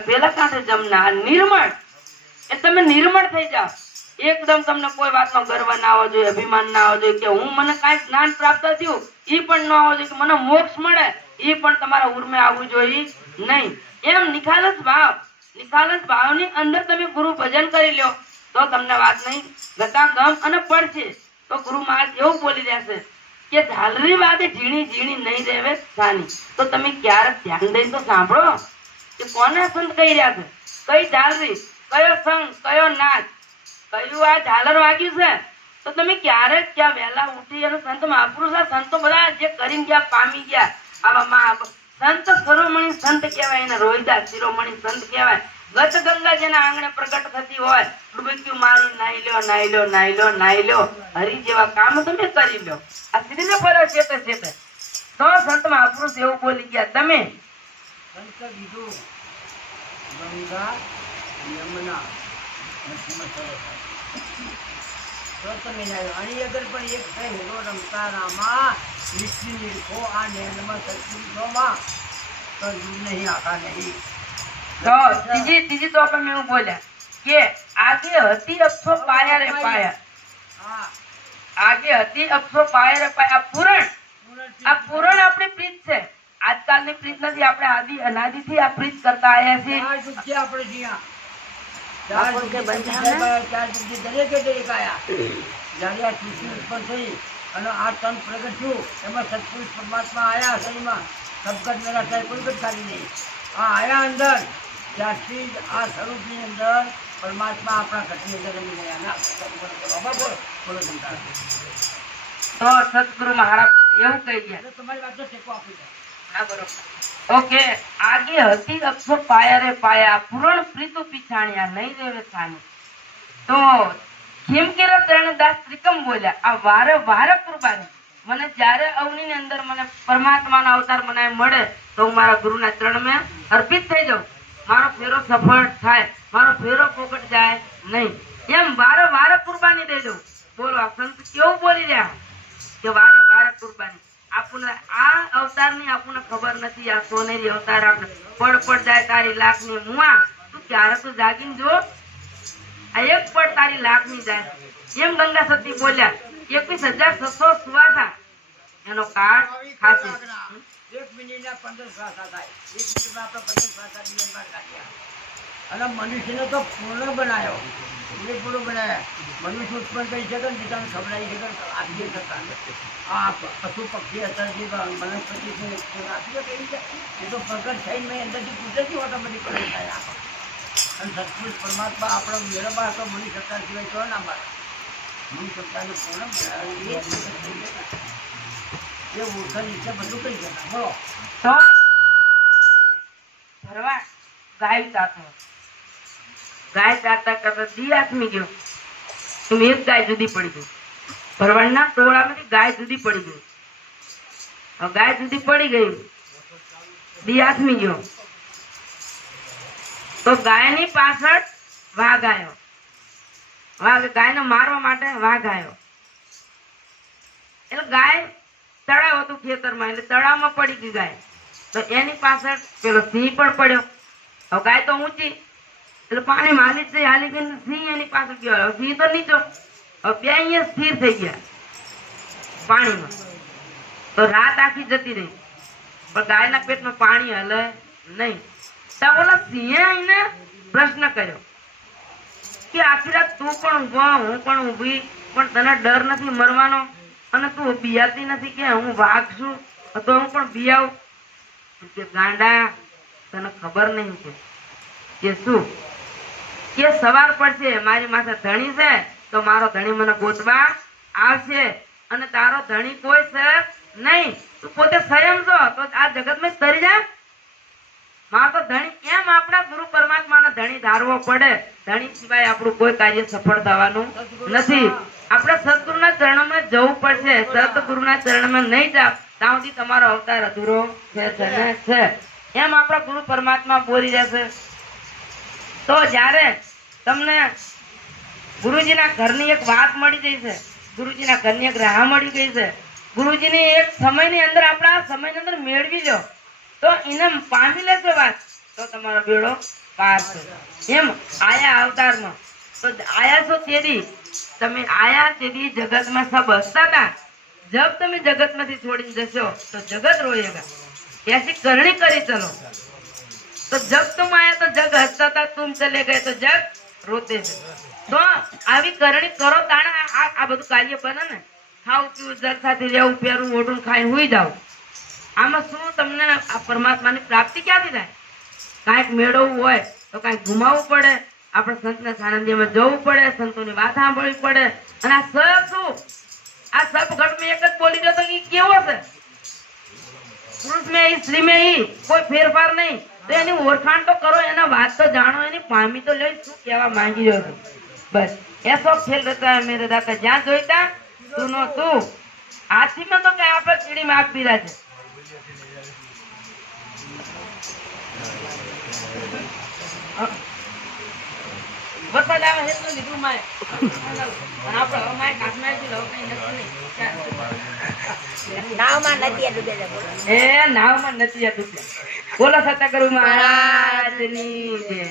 પેલા કાંઠે જમના નિર્મળ એ તમે નિર્મળ થઈ જાઓ એકદમ તમને કોઈ વાતનો ગર્વ ના આવવો જોઈએ અભિમાન ના આવવો જોઈએ કે હું મને કાંઈ જ્ઞાન પ્રાપ્ત થયું ઈ પણ ન આવવો જોઈએ કે મને મોક્ષ મળે ઈ પણ તમારા ઉર્મે આવવું જોઈએ નહીં એમ નિખાલસ ભાવની અંદર તમે ગુરુ ભજન કરી લ્યો તો તમને વાત નહીં ગતા ગમ અને પડશે તો ગુરુ મહારાજ એવું બોલી રહ્યા છે કે ઝાલરી વાદે ઝીણી ઝીણી નહીં રહેવે સાની તો તમે ક્યારેક ધ્યાન દઈને તો સાંભળો કે કોને સંત કહી રહ્યા છે કઈ ઝાલરી કયો સંગ કયો નાચ કયું આ ઝાલર વાગ્યું છે તો તમે ક્યારેક ક્યાં વહેલા ઉઠી અને સંત મહાપુરુષ સંતો બધા જે કરીને ગયા પામી ગયા આવા સંત શિરોમણી સંત કહેવાય એને રોહિદાસ શિરોમણી સંત કહેવાય ગત ગંગા જેના આંગણે પ્રગટ થતી હોય ડૂબક્યું મારી નાઈ લો હરી જેવા કામ તમે કરી લો આ શ્રીને ફરો છે તો સંત મહાપુરુષ એવું બોલી ગયા તમે સંત કીધું ગંગા યમુના તમે આની અગર પણ એક છે હેરો રમતા રામા નિશ્ચિ નિરખો આ નેનમાં સત્યુમાં તો નહીં આખા નહીં તો ત્રીજી તો આપણે એવું બોલ્યા કે આગે હતી અપસો પાયા રે પાયા આગે હતી અપસો પાયા રે પાયા આ પૂરણ આપણી પ્રીત છે આજકાલની પ્રીત નથી આપણે આદિ અનાદિથી આ પ્રીત કરતા આવ્યા છીએ આપણે જ્યાં દરેક આયા જ્યારે આ કૃષ્ણ ઉત્પન્ન થઈ અને આ તન પ્રગટ થયું એમાં સત્પુરુષ પરમાત્મા આયા શરીરમાં સબકટ મેળા થાય કોઈ કટ ખાલી નહીં આ આયા અંદર ત્યારથી જ આ સ્વરૂપની અંદર પરમાત્મા આપણા ઘટની અંદર રમી ગયા ના બોલો સમજાવ તો સદગુરુ મહારાજ એવું કહી ગયા તમારી વાતનો ટેકો આપી દે હા બરોબર ઓકે આગે હતી અક્ષો પાયા રે પાયા પૂરણ પ્રીતુ પીછાણ્યા નહીં રેવે સાની તો ખેમકેરા ત્રણદાસ ત્રિકમ બોલ્યા આ વારે કુરબાની મને જ્યારે અવની અંદર મને પરમાત્માનો અવતાર મને મળે તો હું મારા ગુરુના ચરણમાં અર્પિત થઈ જાઉં મારો ફેરો સફળ થાય મારો ફેરો પોકટ જાય નહીં એમ વારે કુરબાની દઈ દઉં બોલો આ સંત કેવું બોલી રહ્યા કે વારે કુરબાની આપણને આ અવતારની આપણને ખબર નથી આ સોનેરી અવતાર આપણે પડ જાય તારી લાખની મુઆ તું ક્યારે તો જાગીને જો આ એક પડ તારી લાખની જાય એમ ગંગા સતી બોલ્યા 21,600 સુવાસા એનો કાળ ખાશે 1 મિનિટના 15 શ્વાસા થાય 1 મિનિટમાં આપણે 15 શ્વાસા નિયમમાં કાઢ્યા અને મનુષ્યને તો પૂર્ણ બનાવ્યો પૂરેપૂરો બનાવ્યા મનુષ્ય ઉત્પન્ન કરી શકે ને બીજાને ખવડાવી શકે આપી શકતા આ પશુ પક્ષી હતા જે વનસ્પતિ છે આપી શકે એ તો પ્રગટ થઈને મેં અંદરથી કુદરતી ઓટોમેટિક પ્રગટ થાય અને સત્પુરુષ પરમાત્મા આપણો મેળવવા હતો મનુષ્ય સત્તા સિવાય તો ના મારે મનુષ્ય સત્તાને પૂર્ણ બનાવી એ ઓળખાણ ઈચ્છા બધું કઈ જતા બોલો તો ભરવા ગાય ચારતા કરતા દી આથમી ગયો તમે એક ગાય જુદી પડી ગઈ ભરવાડના ટોળામાંથી ગાય જુદી પડી ગઈ ગાય જુદી પડી ગઈ દી આથમી ગયો તો ગાયની પાછળ વાઘ આવ્યો ગાયને મારવા માટે વાઘ આવ્યો એટલે ગાય તળાવ હતું ખેતરમાં એટલે તળાવમાં પડી ગઈ ગાય તો એની પાછળ પેલો સિંહ પણ પડ્યો હવે ગાય તો ઊંચી એટલે પાણી હાલી જ હાલી ગઈ સિંહ એની પાછળ ગયો સિંહ તો નીચો હવે બે અહીંયા સ્થિર થઈ ગયા પાણીમાં તો રાત આખી જતી રહી પણ ગાયના પેટમાં પાણી હલે નહીં તો બોલો સિંહે આઈને પ્રશ્ન કર્યો કે આખી રાત તું પણ ઊભો હું પણ ઊભી પણ તને ડર નથી મરવાનો અને તું બિયાતી નથી કે હું વાઘ છું તો હું પણ બિયાવું કે ગાંડા તને ખબર નહીં કે શું કે સવાર પડશે મારી માથે ધણી છે તો મારો ધણી મને ગોતવા આવશે અને તારો ધણી કોઈ છે નહીં તું પોતે સ્વયં છો તો આ જગતમાં તરી જા મારો તો ધણી કેમ આપણા ગુરુ પરમાત્માનો ધણી ધારવો પડે ધણી સિવાય આપણું કોઈ કાર્ય સફળ થવાનું નથી આપણે સદગુરુના ચરણોમાં જવું પડશે સદગુરુના ચરણમાં નહીં જાવ ત્યાં સુધી તમારો અવતાર અધૂરો છે એમ આપણા ગુરુ પરમાત્મા બોલી જશે તો જ્યારે તમને ગુરુજીના ઘરની એક વાત મળી ગઈ છે ગુરુજીના ઘરની એક રાહ મળી ગઈ છે ગુરુજીની એક સમયની અંદર આપણા સમયની અંદર મેળવી લો તો એને પામી લેશે વાત તો તમારો બેડો પાર થશે. એમ આયા અવતારમાં તો આયા છો તેદી તમે આયા તેદી જગતમાં સબ હસતા હતા. જબ તમે જગતમાંથી છોડીને જશો તો જગત રોયેગા. ऐसी करनी करी चलो तो जब तुम आए तो जग हंसता था, तुम चले गए तो जग रोते थे. तो આવી કરણી કરો તાણે આ બધું કાર્ય બને ને. ખાવું પીવું જગ સાથે રહેવું પહેરવું ઓઢું ખાઈ હુઈ જાવ. આમાં શું તમને આ પરમાત્માની પ્રાપ્તિ ક્યાંથી થાય? કાંઈક મેળવવું હોય તો કાંઈક ગુમાવવું પડે. આપણે સંતના સાનિધ્યમાં જવું પડે, સંતોની વાત સાંભળવી પડે. અને આ સબ શું આ સબ ઘટ મેં એક જ બોલી દો તો એ કેવો છે? પુરુષ में ही स्त्री में ही કોઈ ફેરફાર નહીં. તો એની ઓળખાણ તો કરો, એના વાત તો જાણો, એની પામી તો લઈ શું કહેવા માંગી રહ્યો છું. બસ એસો ખેલ રહેતા હે મેરે દાતા. જ્યાં જોઈતા તું નો તું. હાથી માં તો કઈ આપણે કીડી માં આપી રહ્યા છે. વરસાદ આવે છે તો લીધું માય આપણે હવે માય કાઢનાર છે હવે કઈ નથી નહીં. નાવમાં નથી આ ડૂબેલા બોલો. એ નાવમાં નથી આ ડૂબેલા. બોલો સત્તા કરું મહારાજની જય.